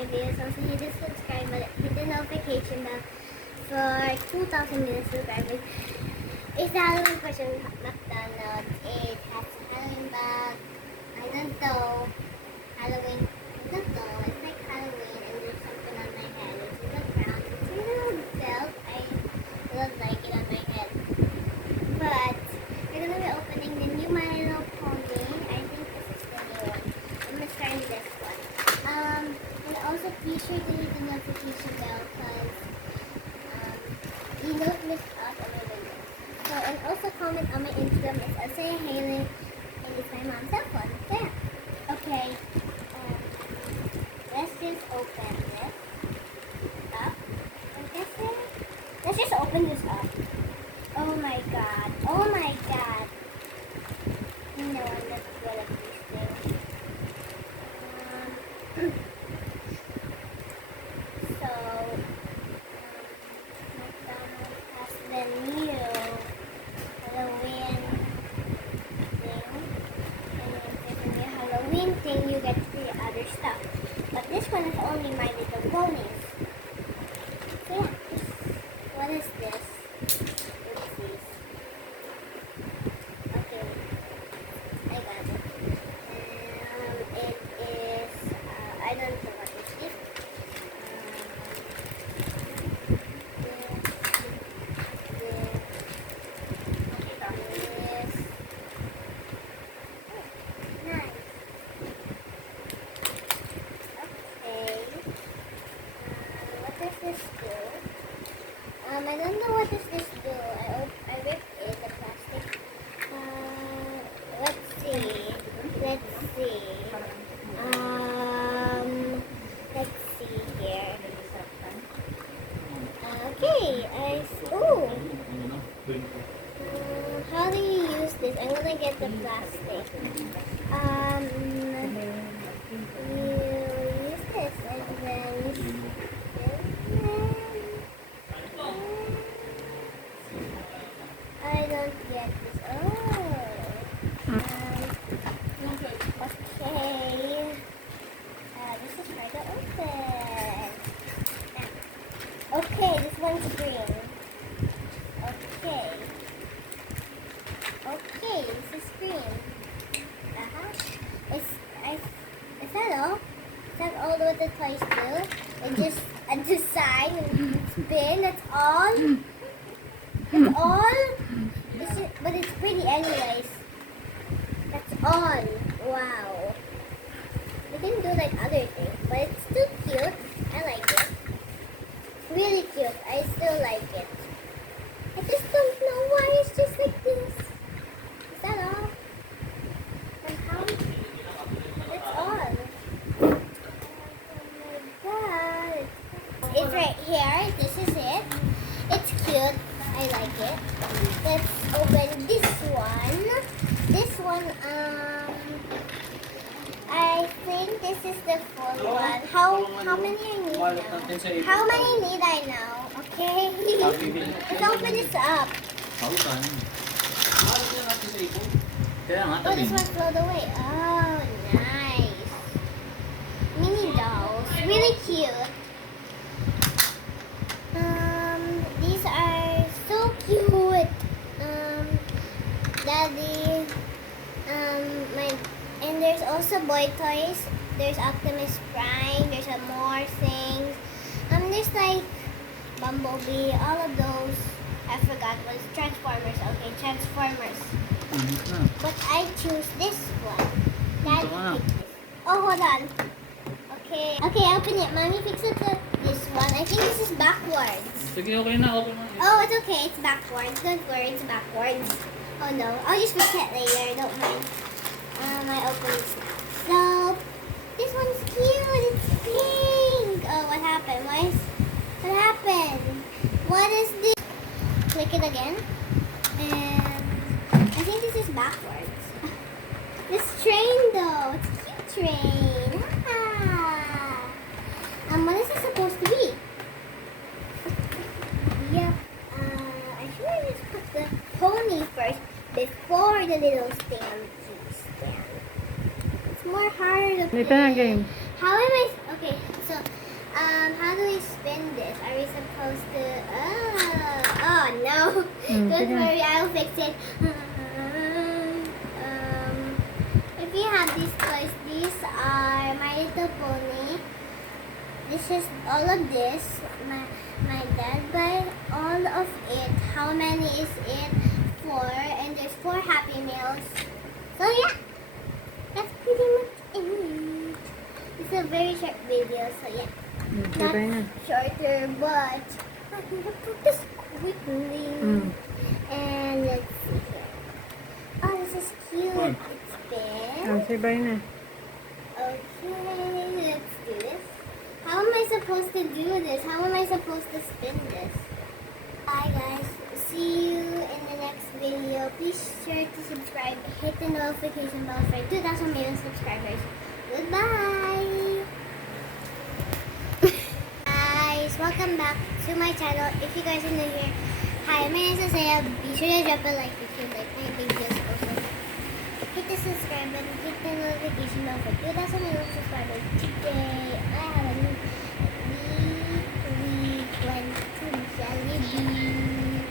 my videos, also hit the subscribe button, hit the notification bell for 2,000 million subscribers. It's the Halloween version of McDonald's. It has a Halloween bag. I don't know. Halloween. I don't know. It's like Halloween and there's something on my head. It's in the ground. It's a little belt. I don't like it on my head. But we're going to be opening the new My Little Pony. I think this is the new one. I'm going to start with this one. And also be sure to hit the notification bell because you don't miss out on my videos. So, and also comment on my Instagram. It's Asaya Haley and it's my mom's cell phone. So yeah. Okay. Let's just open this up. I guess let's just open this up. Oh my god. Oh my god. No, I'm not good at these things. So, McDonald's has the new Halloween thing. And if there's a new Halloween thing, you get free other stuff. But this one is only My Little Ponies. So yeah, what is this? Oopsies. Okay, I got it. It is, I don't know what is this. I don't know what does this do. I ripped it, the plastic. Let's see. Let's see. Let's see here. Okay, ooh. How do you use this? I'm gonna get the plastic. You use this and then I don't get this. Oh. Okay. This is try to open. Okay, this one's green. Okay. Okay, this is green. Is that all? Is that all what the toys do? And just a design and spin, that's all? That's all? But it's pretty anyways. That's all. Wow. We didn't do like other things, but it's still cute. I like it. Really cute. I still like it. I just don't know why it's just like this. Is that all? And how? That's all. Oh my god. It's right here. This is it. It's cute. I like it. Let's open this one. This one, I think this is the full one. How many I need now? How many need I now? Okay. Let's open this up. Oh, this one flowed away. Oh, nice. Mini dolls. Really cute. These are so cute. Daddy, and there's also boy toys. There's Optimus Prime. There's more things. There's like Bumblebee. All of those. I forgot what it's Transformers. Okay, Transformers. But I choose this one. Daddy picked this. Oh, hold on. Okay. Okay, open it. Mommy, fix it to this one. I think this is backwards. Sige, okay na. Open mo. Oh, it's okay. It's backwards. Don't worry, it's backwards. Oh no, I'll just fix it later. Don't mind. I open this now. So, this one's cute. It's pink. Oh, what happened? What happened? What is this? Click it again. And I think this is backwards. This train though. It's a cute train. Ah. What is this supposed to be? Yep. I should have just put the pony first before the little stand. It's more harder to play. Later na game. How am I? Okay, so how do we spin this? Are we supposed to? Oh no! Don't worry, I'll fix it. If you have these toys, these are My Little Pony. This is all of this. My dad buy all of it. How many is it? 4, and there's 4 Happy Meals. So yeah, that's pretty much it. It's a very short video, so yeah. Not shorter, but I'm gonna put this quickly. And let's see here. Oh, this is cute. It's big. Say bye na. Okay, let's do this. How am I supposed to do this? How am I supposed to spin this? Bye guys. See you in the next video. Please sure to subscribe. Hit the notification bell for 2,000 million subscribers. Goodbye. Guys, welcome back to my channel. If you guys are new here, hi, my name is Isaiah. Be sure to drop a like if you like my videos. Also, hit the subscribe button. Hit the notification bell for 2,000 million subscribers. Today, I have a new weekly jelly bean.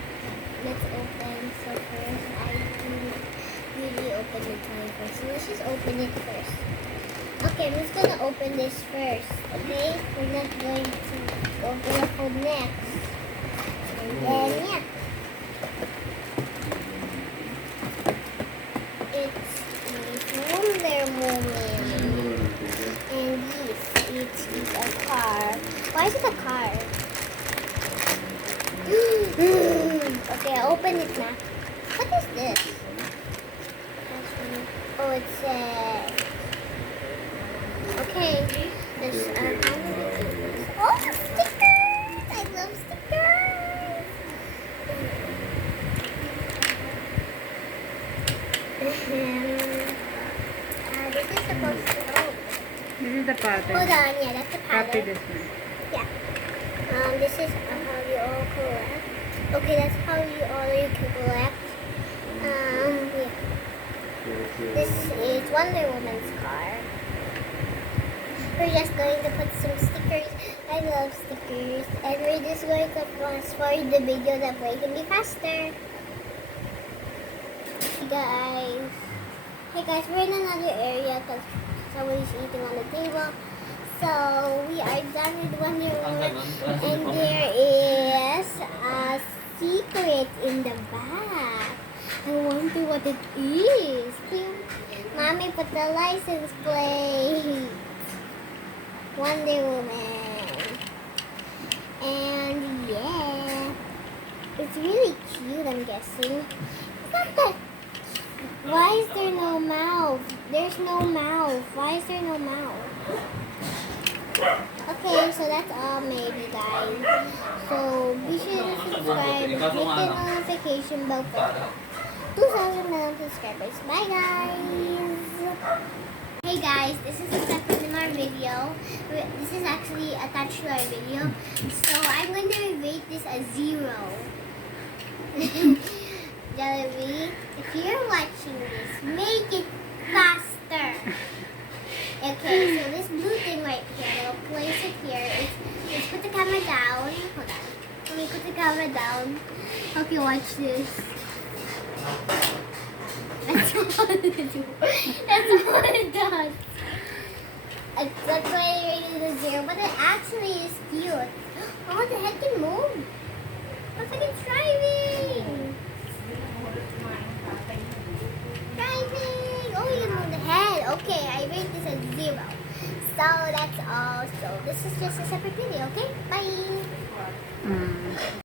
Let's open. So first, I really open the toy first. So let's just open it first. Okay, I'm just gonna open this first. Okay, we're not going to open the food next. And then yeah, it's the Wonder Woman. And this, it's a car. Why is it a car? Okay, I'll open it now. What is this? Oh, it's okay. There's oh, stickers! I love stickers. This is supposed to. Oh. This is the pattern. Hold on, yeah, that's the pattern. Copy this one. Yeah. This is how you all collect. Okay, that's how you can collect. Yeah. This is Wonder Woman's car. We're just going to put some stickers. I love stickers. And we're just going to fast forward the video that way it can be faster. Hey guys, we're in another area because someone is eating on the table. So we are done with Wonder Woman, and there is a secret in the back. I wonder what it is. Mommy, put the license plate. Wonder Woman. And yeah, it's really cute, I'm guessing. It's not that. Why is there no mouth? There's no mouth. Why is there no mouth? Okay, so that's all maybe, guys. So be sure to subscribe, hit the notification bell for 2,000 million subscribers. Bye guys! Hey guys, this is a separate in our video. This is actually attached to our video. So I'm going to rate this as 0. Jollibee, if you're watching this, make it faster. Okay, so this blue thing right here, I'll place it here. Let's put the camera down. Hold on. Let me put the camera down. Okay, watch this. That's what it does. That's what it does. That's why I rated it a 0, but it actually is cute. Oh, the head can move. Looks like it's driving. Driving. Oh, you can move the head. Okay, I rate this as 0. So that's all. So this is just a separate video, okay? Bye.